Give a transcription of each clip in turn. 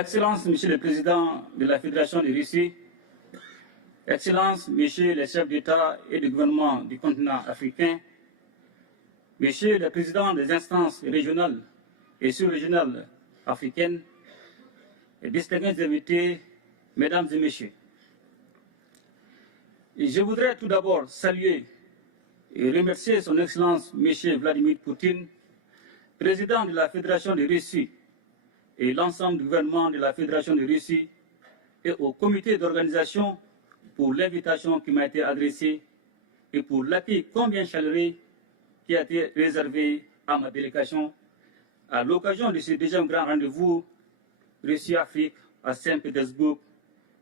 Excellences, Monsieur le Président de la Fédération de Russie, Excellences, Messieurs les chefs d'État et de gouvernement du continent africain, Messieurs les présidents des instances régionales et sous-régionales africaines, et distingués invités, Mesdames et Messieurs. Et je voudrais tout d'abord saluer et remercier Son Excellence M. Vladimir Poutine, Président de la Fédération de Russie, et l'ensemble du gouvernement de la Fédération de Russie et au comité d'organisation pour l'invitation qui m'a été adressée et pour l'accueil combien chaleureux qui a été réservé à ma délégation à l'occasion de ce deuxième grand rendez-vous Russie-Afrique à Saint-Pétersbourg,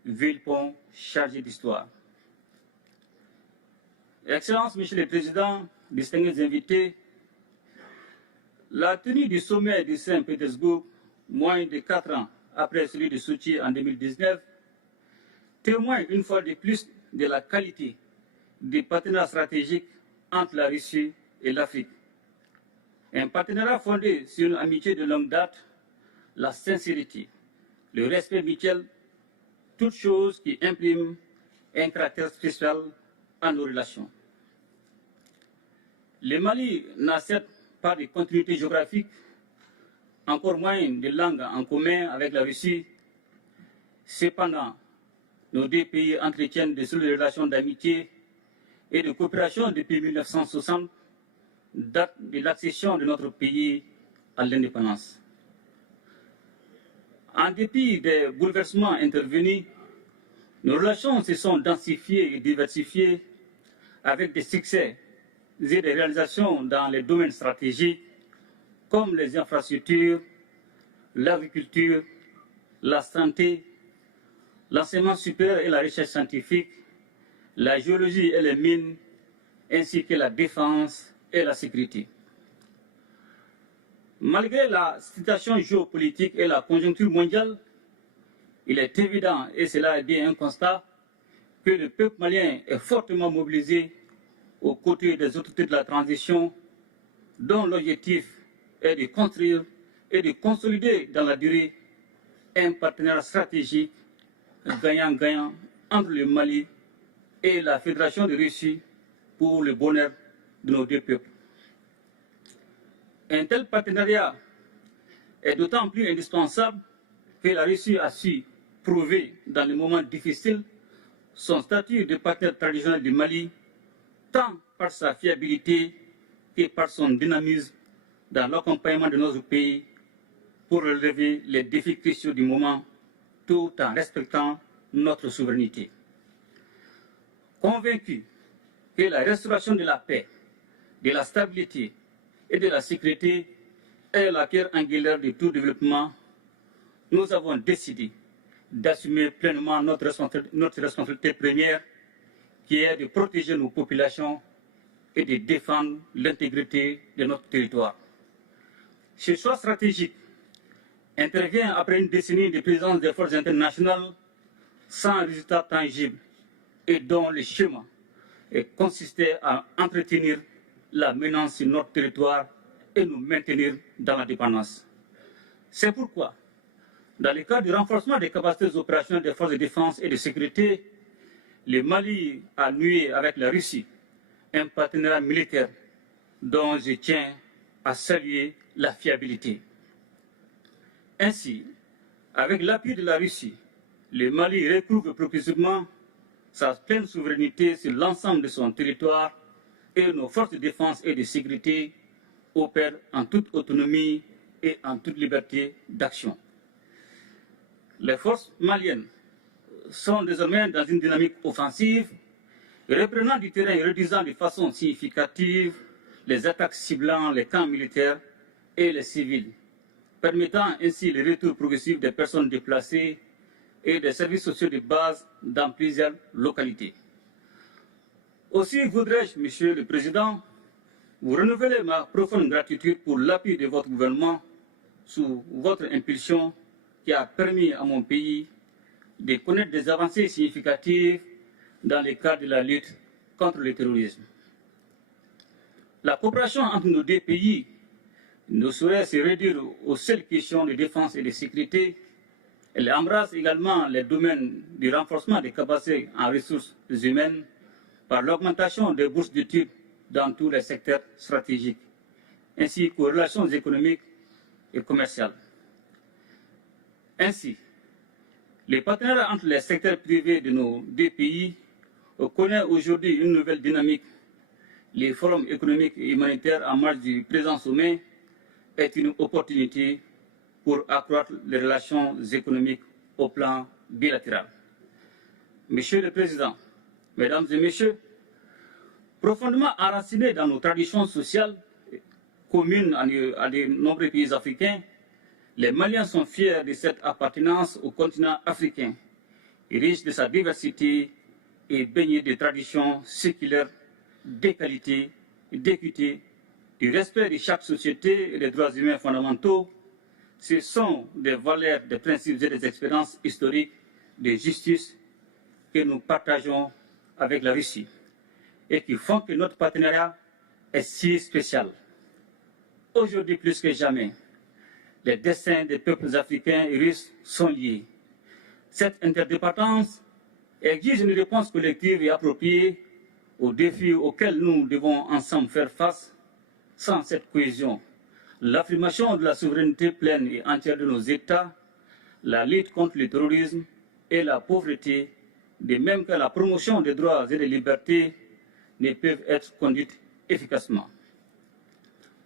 ville-pont chargée d'histoire. Excellences, Monsieur le Président, distingués invités, la tenue du sommet de Saint-Pétersbourg, moins de 4 ans après celui de Sochi en 2019, témoigne une fois de plus de la qualité des partenariats stratégiques entre la Russie et l'Afrique. Un partenariat fondé sur une amitié de longue date, la sincérité, le respect mutuel, toutes choses qui impriment un caractère spécial à nos relations. Le Mali n'a certes pas de continuité géographique, encore moins de langue en commun avec la Russie. Cependant, nos deux pays entretiennent de solides relations d'amitié et de coopération depuis 1960, date de l'accession de notre pays à l'indépendance. En dépit des bouleversements intervenus, nos relations se sont densifiées et diversifiées avec des succès et des réalisations dans les domaines stratégiques comme les infrastructures, l'agriculture, la santé, l'enseignement supérieur et la recherche scientifique, la géologie et les mines, ainsi que la défense et la sécurité. Malgré la situation géopolitique et la conjoncture mondiale, il est évident, et cela est bien un constat, que le peuple malien est fortement mobilisé aux côtés des autorités de la transition, dont l'objectif est de construire et de consolider dans la durée un partenariat stratégique gagnant-gagnant entre le Mali et la Fédération de Russie pour le bonheur de nos deux peuples. Un tel partenariat est d'autant plus indispensable que la Russie a su prouver dans les moments difficiles son statut de partenaire traditionnel du Mali, tant par sa fiabilité que par son dynamisme dans l'accompagnement de notre pays pour relever les défis cruciaux du moment, tout en respectant notre souveraineté. Convaincu que la restauration de la paix, de la stabilité et de la sécurité est la pierre angulaire de tout développement, nous avons décidé d'assumer pleinement notre responsabilité première, qui est de protéger nos populations et de défendre l'intégrité de notre territoire. Ce choix stratégique intervient après une décennie de présence des forces internationales sans résultat tangible et dont le schéma consistait à entretenir la menace sur notre territoire et nous maintenir dans la dépendance. C'est pourquoi, dans le cadre du renforcement des capacités opérationnelles des forces de défense et de sécurité, le Mali a noué avec la Russie un partenariat militaire dont je tiens à saluer la fiabilité. Ainsi, avec l'appui de la Russie, le Mali retrouve progressivement sa pleine souveraineté sur l'ensemble de son territoire et nos forces de défense et de sécurité opèrent en toute autonomie et en toute liberté d'action. Les forces maliennes sont désormais dans une dynamique offensive, reprenant du terrain et réduisant de façon significative les attaques ciblant les camps militaires et les civils, permettant ainsi le retour progressif des personnes déplacées et des services sociaux de base dans plusieurs localités. Aussi voudrais-je, Monsieur le Président, vous renouveler ma profonde gratitude pour l'appui de votre gouvernement sous votre impulsion qui a permis à mon pays de connaître des avancées significatives dans le cadre de la lutte contre le terrorisme. La coopération entre nos deux pays ne saurait se réduire aux seules questions de défense et de sécurité. Elle embrasse également les domaines du renforcement des capacités en ressources humaines par l'augmentation des bourses d'études dans tous les secteurs stratégiques, ainsi qu'aux relations économiques et commerciales. Ainsi, les partenariats entre les secteurs privés de nos deux pays connaissent aujourd'hui une nouvelle dynamique. Les forums économiques et humanitaires en marge du présent sommet est une opportunité pour accroître les relations économiques au plan bilatéral. Monsieur le Président, Mesdames et Messieurs, profondément enracinés dans nos traditions sociales communes à de nombreux pays africains, les Maliens sont fiers de cette appartenance au continent africain, riche de sa diversité et baigné de traditions séculaires, d'égalité, d'équité, du respect de chaque société et des droits humains fondamentaux. Ce sont des valeurs, des principes et des expériences historiques de justice que nous partageons avec la Russie et qui font que notre partenariat est si spécial. Aujourd'hui plus que jamais, les destins des peuples africains et russes sont liés. Cette interdépendance exige une réponse collective et appropriée aux défis auxquels nous devons ensemble faire face. Sans cette cohésion, l'affirmation de la souveraineté pleine et entière de nos États, la lutte contre le terrorisme et la pauvreté, de même que la promotion des droits et des libertés, ne peuvent être conduites efficacement.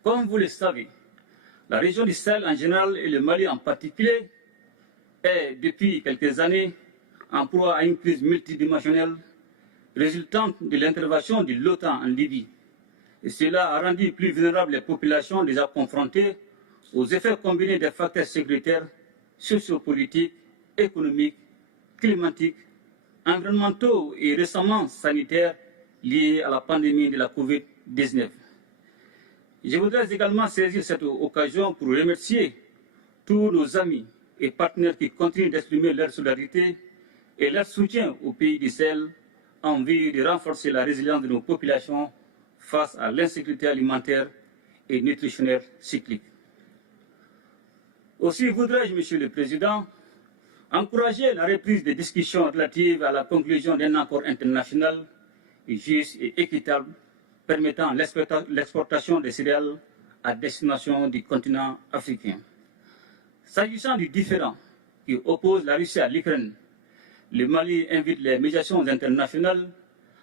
Comme vous le savez, la région du Sahel en général et le Mali en particulier est depuis quelques années en proie à une crise multidimensionnelle résultante de l'intervention de l'OTAN en Libye. Et cela a rendu plus vulnérables les populations déjà confrontées aux effets combinés des facteurs sécuritaires, sociopolitiques, économiques, climatiques, environnementaux et récemment sanitaires liés à la pandémie de la COVID-19. Je voudrais également saisir cette occasion pour remercier tous nos amis et partenaires qui continuent d'exprimer leur solidarité et leur soutien au pays du Sahel en vue de renforcer la résilience de nos populations face à l'insécurité alimentaire et nutritionnelle cyclique. Aussi voudrais-je, Monsieur le Président, encourager la reprise des discussions relatives à la conclusion d'un accord international juste et équitable permettant l'exportation des céréales à destination du continent africain. S'agissant du différend qui oppose la Russie à l'Ukraine, le Mali invite les médiations internationales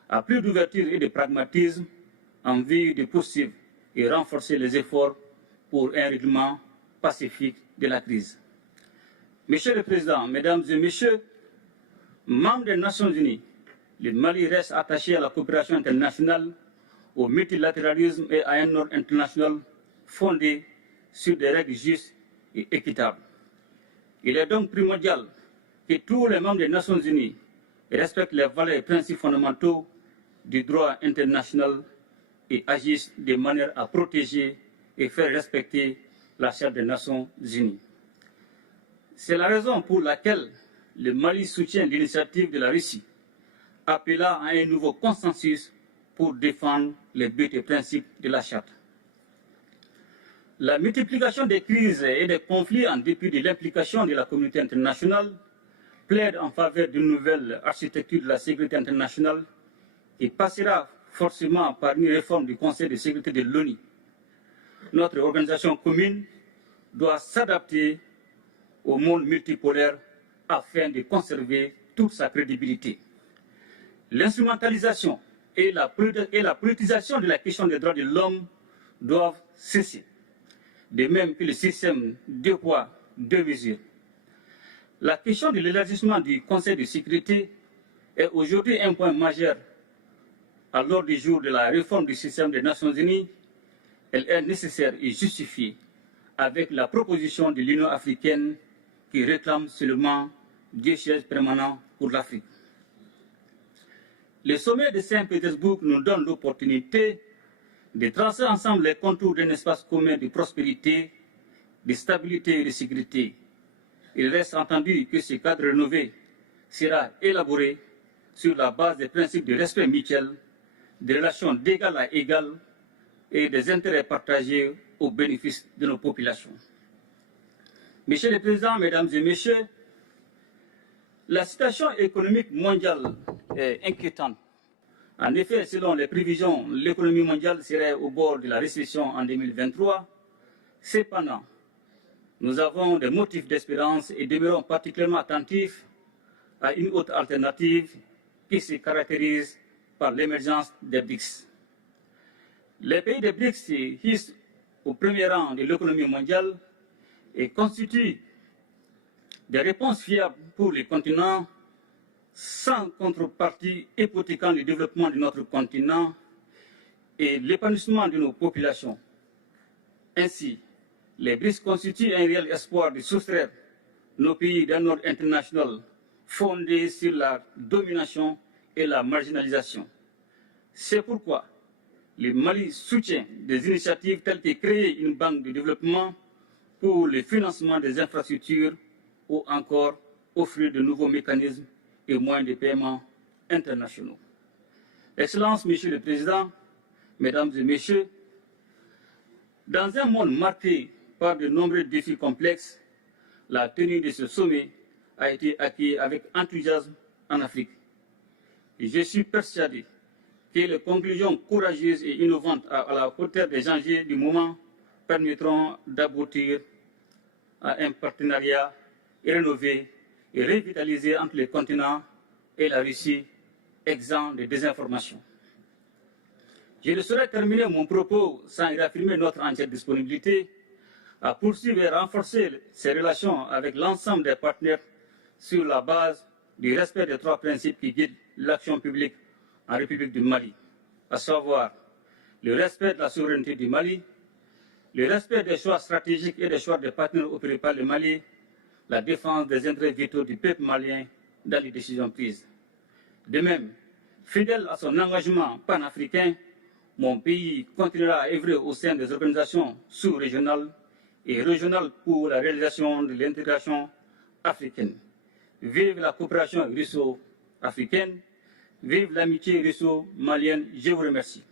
à plus d'ouverture et de pragmatisme en vue de poursuivre et renforcer les efforts pour un règlement pacifique de la crise. Monsieur le Président, Mesdames et Messieurs, membres des Nations Unies, le Mali reste attaché à la coopération internationale, au multilatéralisme et à un ordre international fondé sur des règles justes et équitables. Il est donc primordial que tous les membres des Nations Unies respectent les valeurs et principes fondamentaux du droit international et agissent de manière à protéger et faire respecter la Charte des Nations Unies. C'est la raison pour laquelle le Mali soutient l'initiative de la Russie, appelant à un nouveau consensus pour défendre les buts et principes de la Charte. La multiplication des crises et des conflits en dépit de l'implication de la communauté internationale plaide en faveur d'une nouvelle architecture de la sécurité internationale qui passera forcément par une réforme du Conseil de sécurité de l'ONU. Notre organisation commune doit s'adapter au monde multipolaire afin de conserver toute sa crédibilité. L'instrumentalisation et la politisation de la question des droits de l'homme doivent cesser, de même que le système deux poids, deux mesures. La question de l'élargissement du Conseil de sécurité est aujourd'hui un point majeur à l'ordre du jour de la réforme du système des Nations Unies. Elle est nécessaire et justifiée avec la proposition de l'Union africaine qui réclame seulement 2 sièges permanents pour l'Afrique. Le sommet de Saint-Pétersbourg nous donne l'opportunité de tracer ensemble les contours d'un espace commun de prospérité, de stabilité et de sécurité. Il reste entendu que ce cadre rénové sera élaboré sur la base des principes de respect mutuel, des relations d'égal à égal et des intérêts partagés au bénéfice de nos populations. Monsieur le Président, Mesdames et Messieurs, La situation économique mondiale est inquiétante. En effet, selon les prévisions, l'économie mondiale serait au bord de la récession en 2023. Cependant, nous avons des motifs d'espérance et demeurons particulièrement attentifs à une autre alternative qui se caractérise par l'émergence des BRICS. Les pays des BRICS se hissent au premier rang de l'économie mondiale et constituent des réponses fiables pour les continents sans contrepartie hypothéquant le développement de notre continent et l'épanouissement de nos populations. Ainsi, les BRICS constituent un réel espoir de soustraire nos pays d'un ordre international fondé sur la domination et la marginalisation. C'est pourquoi le Mali soutient des initiatives telles que créer une banque de développement pour le financement des infrastructures ou encore offrir de nouveaux mécanismes et moyens de paiement internationaux. Excellences, Monsieur le Président, Mesdames et Messieurs, dans un monde marqué par de nombreux défis complexes, la tenue de ce sommet a été accueillie avec enthousiasme en Afrique. Et je suis persuadé que les conclusions courageuses et innovantes à la hauteur des enjeux du moment permettront d'aboutir à un partenariat rénové et revitalisé entre les continents et la Russie, exempt de désinformation. Je ne saurais terminer mon propos sans réaffirmer notre entière disponibilité à poursuivre et renforcer ces relations avec l'ensemble des partenaires sur la base du respect des trois principes qui guident l'action publique en République du Mali, à savoir le respect de la souveraineté du Mali, le respect des choix stratégiques et des choix des partenaires opérés par le Mali, la défense des intérêts vitaux du peuple malien dans les décisions prises. De même, fidèle à son engagement panafricain, mon pays continuera à œuvrer au sein des organisations sous-régionales et régionales pour la réalisation de l'intégration africaine. Vive la coopération russo-africaine, vive l'amitié russo-malienne. Je vous remercie.